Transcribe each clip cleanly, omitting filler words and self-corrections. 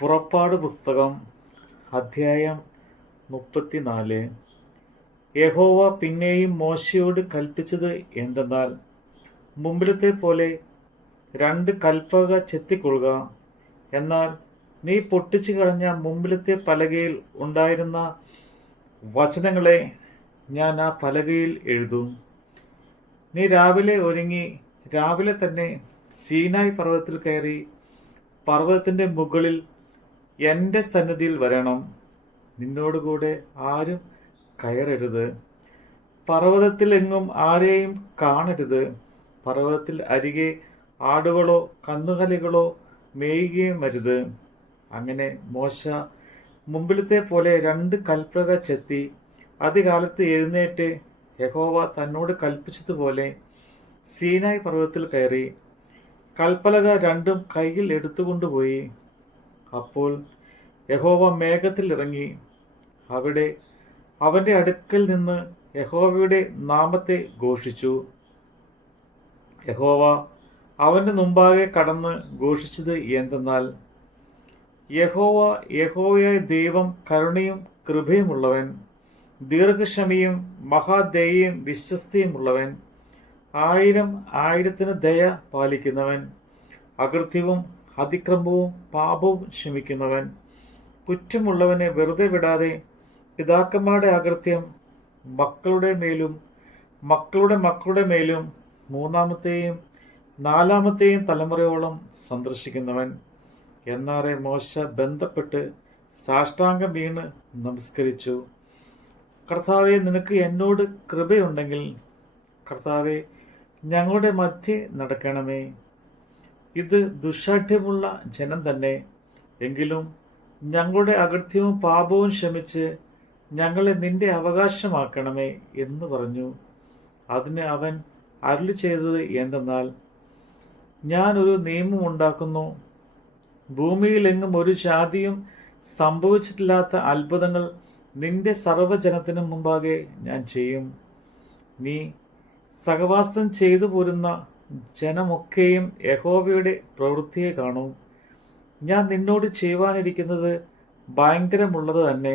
പുറപ്പാട് പുസ്തകം അധ്യായം 34. യഹോവ പിന്നെയും മോശയോട് കൽപ്പിച്ചത് എന്തെന്നാൽ, മുമ്പിലത്തെ പോലെ 2 കൽപ്പക ചെത്തിക്കൊള്ളുക. എന്നാൽ നീ പൊട്ടിച്ചു കളഞ്ഞ മുമ്പിലത്തെ പലകയിൽ ഉണ്ടായിരുന്ന വചനങ്ങളെ ഞാൻ ആ പലകയിൽ എഴുതും. നീ രാവിലെ ഒരുങ്ങി രാവിലെ തന്നെ സീനായി പർവ്വതത്തിൽ കയറി പർവ്വതത്തിന്റെ മുകളിൽ എൻ്റെ സന്നിധിയിൽ വരണം. നിന്നോടുകൂടെ ആരും കയറരുത്. പർവ്വതത്തിൽ എങ്ങും ആരെയും കാണരുത്. പർവ്വതത്തിൽ അരികെ ആടുകളോ കന്നുകാലികളോ മേയുകയും അരുത്. അങ്ങനെ മോശ മുമ്പിലത്തെ പോലെ 2 കൽപ്പക ചെത്തി അതികാലത്ത് എഴുന്നേറ്റ് യഹോവ തന്നോട് കൽപ്പിച്ചതുപോലെ സീനായി പർവ്വതത്തിൽ കയറി കൽപ്പലക 2 കയ്യിൽ എടുത്തുകൊണ്ടുപോയി. അപ്പോൾ യഹോവ മേഘത്തിൽ ഇറങ്ങി അവിടെ അവന്റെ അടുക്കൽ നിന്ന് യഹോവയുടെ നാമത്തെ ഘോഷിച്ചു. യഹോവ അവന്റെ മുമ്പാകെ കടന്ന് ഘോഷിച്ചത് എന്തെന്നാൽ, യഹോവ യഹോവയായ ദൈവം കരുണയും കൃപയുമുള്ളവൻ, ദീർഘക്ഷമയും മഹാദയയും വിശ്വസ്തയുമുള്ളവൻ, 1000 ദയ പാലിക്കുന്നവൻ, അകൃത്യവും അതിക്രമവും പാപവും ക്ഷമിക്കുന്നവൻ, കുറ്റമുള്ളവനെ വെറുതെ വിടാതെ പിതാക്കന്മാരുടെ അകൃത്യം മക്കളുടെ മേലും മക്കളുടെ മക്കളുടെ മേലും 3-ാമത്തെയും 4-ാമത്തെയും തലമുറയോളം സന്ദർശിക്കുന്നവൻ. എന്നാറെ മോശ ബന്ധപ്പെട്ട് സാഷ്ടാംഗം വീണ് നമസ്കരിച്ചു. കർത്താവെ, നിനക്ക് എന്നോട് കൃപയുണ്ടെങ്കിൽ കർത്താവെ, ഞങ്ങളുടെ മധ്യേ നടക്കണമേ. ഇത് ദുഷ്സാഠ്യമുള്ള ജനം തന്നെ. എങ്കിലും ഞങ്ങളുടെ അകൃത്യവും പാപവും ക്ഷമിച്ച് ഞങ്ങളെ നിന്റെ അവകാശമാക്കണമേ എന്ന് പറഞ്ഞു. അതിന് അവൻ അരുളി ചെയ്തത് എന്തെന്നാൽ, ഞാൻ ഒരു നിയമം ഉണ്ടാക്കുന്നു. ഭൂമിയിലെങ്ങും ഒരു ജാതിയും സംഭവിച്ചിട്ടില്ലാത്ത അത്ഭുതങ്ങൾ നിന്റെ സർവ്വജനത്തിനും മുമ്പാകെ ഞാൻ ചെയ്യും. നീ സഹവാസം ചെയ്തു പോരുന്ന ജനമൊക്കെയും യഹോവയുടെ പ്രവൃത്തിയെ കാണും. ഞാൻ നിന്നോട് ചെയ്യുവാനിരിക്കുന്നത് ഭയങ്കരമുള്ളത് തന്നെ.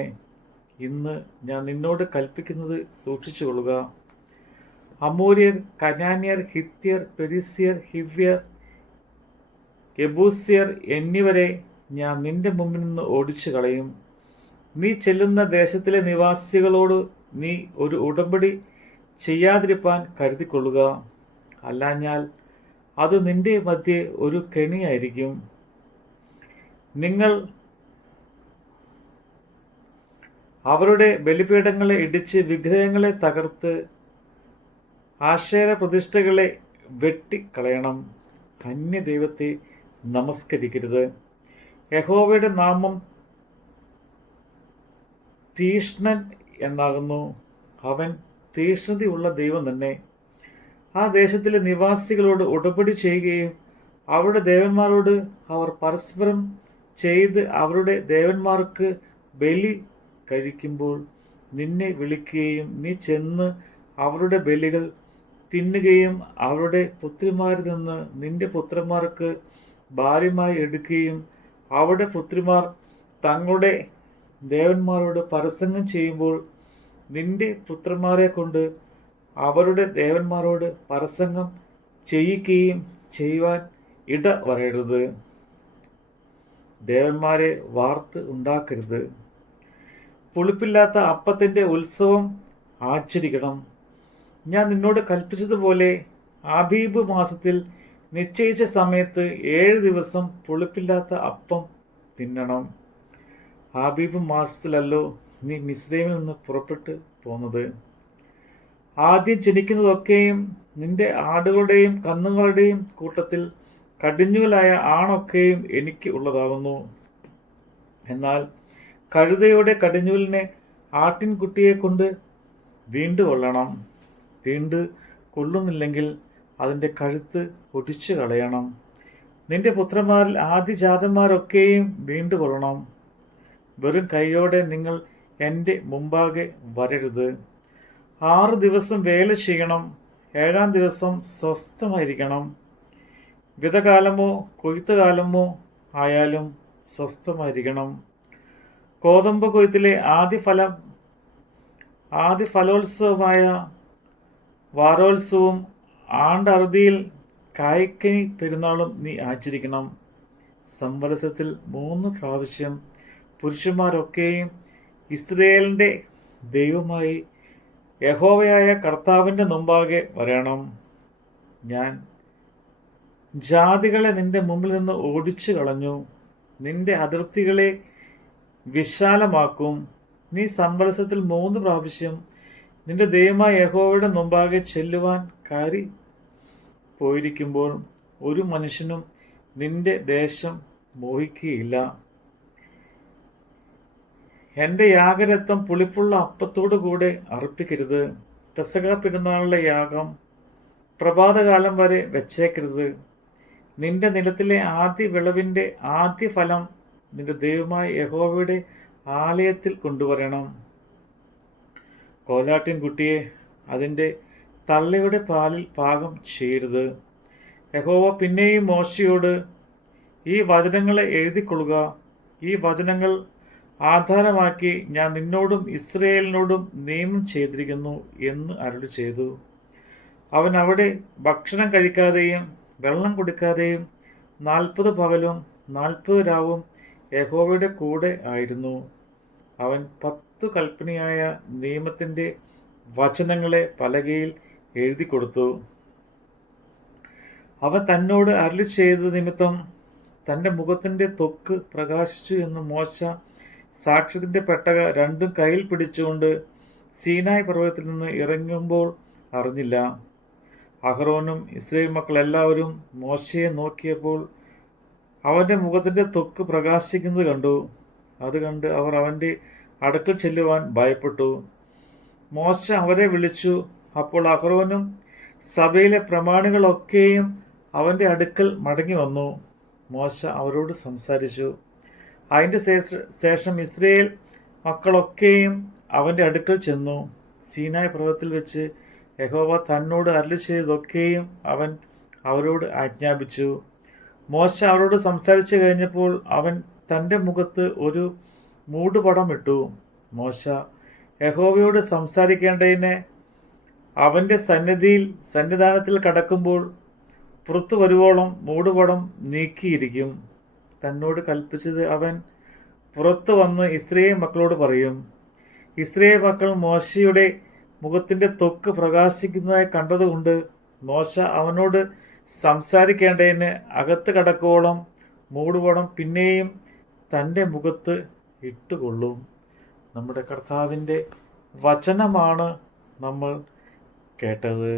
ഇന്ന് ഞാൻ നിന്നോട് കൽപ്പിക്കുന്നത് സൂക്ഷിച്ചുകൊള്ളുക. അമോര്യർ, കനാന്യർ, ഹിത്യർ, പെരിസ്യർ, ഹിവ്യർ, യെബൂസ്യർ എന്നിവരെ ഞാൻ നിന്റെ മുമ്പിൽ നിന്ന് ഓടിച്ചു കളയും. നീ ചെല്ലുന്ന ദേശത്തിലെ നിവാസികളോട് നീ ഒരു ഉടമ്പടി ചെയ്യാതിരിപ്പാൻ കരുതിക്കൊള്ളുക. അല്ലാഞ്ഞാൽ അത് നിന്റെ മധ്യേ ഒരു കെണിയായിരിക്കും. നിങ്ങൾ അവരുടെ ബലിപീഠങ്ങളെ ഇടിച്ച് വിഗ്രഹങ്ങളെ തകർത്ത് ആശേര പ്രതിഷ്ഠകളെ വെട്ടിക്കളയണം. അന്യദൈവത്തെ നമസ്കരിക്കരുത്. യഹോവയുടെ നാമം തീഷ്ണൻ എന്നാകുന്നു. അവൻ തീഷ്ണതയുള്ള ദൈവം തന്നെ. ആ ദേശത്തിലെ നിവാസികളോട് ഉടമ്പടി ചെയ്യുകയും അവരുടെ ദേവന്മാരോട് അവർ പരസ്പരം ചെയ്ത് അവരുടെ ദേവന്മാർക്ക് ബലി കഴിക്കുമ്പോൾ നിന്നെ വിളിക്കുകയും നീ ചെന്ന് അവരുടെ ബലികൾ തിന്നുകയും അവരുടെ പുത്രിമാരിൽ നിന്ന് നിന്റെ പുത്രന്മാർക്ക് ഭാര്യമായി എടുക്കുകയും അവരുടെ പുത്രിമാർ തങ്ങളുടെ ദേവന്മാരോട് പരസംഗം ചെയ്യുമ്പോൾ നിന്റെ പുത്രന്മാരെ കൊണ്ട് അവരുടെ ദേവന്മാരോട് പരസംഗം ചെയ്യിക്കുകയും ചെയ്യുവാൻ ഇട വരരുത്. ദേവന്മാരെ വാർത്ത് ഉണ്ടാക്കരുത്. പുളിപ്പില്ലാത്ത അപ്പത്തിന്റെ ഉത്സവം ആചരിക്കണം. ഞാൻ നിന്നോട് കൽപ്പിച്ചതുപോലെ ആബീബ് മാസത്തിൽ നിശ്ചയിച്ച സമയത്ത് 7 ദിവസം പുളിപ്പില്ലാത്ത അപ്പം തിന്നണം. ആബീബ് മാസത്തിലല്ലോ നീ മിസ്രൈമിൽ നിന്ന് പുറപ്പെട്ടു പോന്നത്. ആദ്യം ജനിക്കുന്നതൊക്കെയും നിന്റെ ആടുകളുടെയും കന്നുകളുടെയും കൂട്ടത്തിൽ കടിഞ്ഞൂലായ ആണൊക്കെയും എനിക്ക് ഉള്ളതാകുന്നു. എന്നാൽ കഴുതയുടെ കടിഞ്ഞൂലിനെ ആട്ടിൻകുട്ടിയെ കൊണ്ട് വീണ്ടു കൊള്ളണം. വീണ്ടു കൊള്ളുന്നില്ലെങ്കിൽ അതിൻ്റെ കഴുത്ത് ഒടിച്ചു കളയണം. നിന്റെ പുത്രന്മാരിൽ ആദിജാതന്മാരൊക്കെയും വീണ്ടു കൊള്ളണം. വെറും കൈയോടെ നിങ്ങൾ എൻ്റെ മുമ്പാകെ വരരുത്. 6 ദിവസം വേല ചെയ്യണം. 7-ാം ദിവസം സ്വസ്ഥമായിരിക്കണം. വിതകാലമോ കൊയ്ത്തുകാലമോ ആയാലും സ്വസ്ഥമായിരിക്കണം. കോതമ്പ് കൊയ്ത്തിലെ ആദ്യ ഫലോത്സവമായ വാരോത്സവവും ആണ്ടറുതിയിൽ കായ്ക്കനി പെരുന്നാളും നീ ആചരിക്കണം. സംവത്സരത്തിൽ 3 പ്രാവശ്യം പുരുഷന്മാരൊക്കെയും ഇസ്രയേലിൻ്റെ ദൈവമായി യഹോവയായ കർത്താവിൻ്റെ മുമ്പാകെ വരണം. ഞാൻ ജാതികളെ നിന്റെ മുമ്പിൽ നിന്ന് ഓടിച്ചു കളഞ്ഞു. നിന്റെ അതിർത്തികളെ വിശാലമാക്കും. നീ സംവത്സരത്തിൽ 3 പ്രാവശ്യം നിന്റെ ദൈവമായ യഹോവയുടെ മുമ്പാകെ ചെല്ലുവാൻ കയറി പോയിരിക്കുമ്പോൾ ഒരു മനുഷ്യനും നിന്റെ ദേശം മോഹിക്കുകയില്ല. എൻ്റെ യാഗരക്തം പുളിപ്പുള്ള അപ്പത്തോടു കൂടെ അർപ്പിക്കരുത്. പെസഹ പെരുന്നാളിലെ യാഗം പ്രഭാതകാലം വരെ വെച്ചേക്കരുത്. നിന്റെ നിലത്തിലെ ആദ്യ വിളവിൻ്റെ ആദ്യ ഫലം നിന്റെ ദൈവമായ യഹോവയുടെ ആലയത്തിൽ കൊണ്ടുവരണം. കോലാട്ടിൻകുട്ടിയെ അതിൻ്റെ തള്ളയുടെ പാലിൽ പാകം ചെയ്യരുത്. യഹോവ പിന്നെയും മോശയോട്, ഈ വചനങ്ങളെ എഴുതിക്കൊള്ളുക. ഈ വചനങ്ങൾ ആധാരമാക്കി ഞാൻ നിന്നോടും ഇസ്രയേലിനോടും നിയമം ചെയ്തിരിക്കുന്നു എന്ന് അരുളി ചെയ്തു. അവൻ അവിടെ ഭക്ഷണം കഴിക്കാതെയും വെള്ളം കുടിക്കാതെയും 40 പകലും 40 രാവും യഹോവയുടെ കൂടെ ആയിരുന്നു. അവൻ 10 കൽപ്പനയായ നിയമത്തിൻ്റെ വചനങ്ങളെ പലകയിൽ എഴുതി കൊടുത്തു. അവൻ തന്നോട് അരുളി ചെയ്ത നിമിത്തം തൻ്റെ മുഖത്തിൻ്റെ ത്വക്ക് പ്രകാശിച്ചു എന്ന് മോശ സാക്ഷ്യത്തിൻ്റെ പെട്ടക 2 കയ്യിൽ പിടിച്ചുകൊണ്ട് സീനായ് പർവ്വതത്തിൽ നിന്ന് ഇറങ്ങുമ്പോൾ അറിഞ്ഞില്ല. അഹ്റോനും ഇസ്രായേൽ മക്കളെല്ലാവരും മോശയെ നോക്കിയപ്പോൾ അവൻ്റെ മുഖത്തിൻ്റെ ത്വക്ക് പ്രകാശിക്കുന്നത് കണ്ടു. അത് കണ്ട് അവർ അവൻ്റെ അടുക്കൽ ചെല്ലുവാൻ ഭയപ്പെട്ടു. മോശ അവരെ വിളിച്ചു. അപ്പോൾ അഹ്റോനും സഭയിലെ പ്രമാണികളൊക്കെയും അവൻ്റെ അടുക്കൽ മടങ്ങി വന്നു. മോശ അവരോട് സംസാരിച്ചു. അതിൻ്റെ ശേഷം ഇസ്രയേൽ മക്കളൊക്കെയും അവൻ്റെ അടുക്കൽ ചെന്നു. സീനായ് പർവ്വതത്തിൽ വെച്ച് യഹോവ തന്നോട് അരുളി ചെയ്തതൊക്കെയും അവൻ അവരോട് ആജ്ഞാപിച്ചു. മോശ അവരോട് സംസാരിച്ചു കഴിഞ്ഞപ്പോൾ അവൻ തൻ്റെ മുഖത്ത് ഒരു മൂടുപടം ഇട്ടു. മോശ യഹോവയോട് സംസാരിക്കേണ്ടതിന് അവൻ്റെ സന്നിധാനത്തിൽ കടക്കുമ്പോൾ പുറത്തു വരുവോളം മൂടുപടം നീക്കിയിരിക്കും. തന്നോട് കൽപ്പിച്ചത് അവൻ പുറത്തു വന്ന് ഇസ്രായേൽ മക്കളോട് പറയും. ഇസ്രായേൽ മക്കൾ മോശയുടെ മുഖത്തിൻ്റെ ത്വക്ക് പ്രകാശിക്കുന്നതായി കണ്ടതുകൊണ്ട് മോശ അവനോട് സംസാരിക്കേണ്ടതിന് അകത്ത് കടക്കോളം മൂടുപടം പിന്നെയും തൻ്റെ മുഖത്ത് ഇട്ടുകൊള്ളും. നമ്മുടെ കർത്താവിൻ്റെ വചനമാണ് നമ്മൾ കേട്ടത്.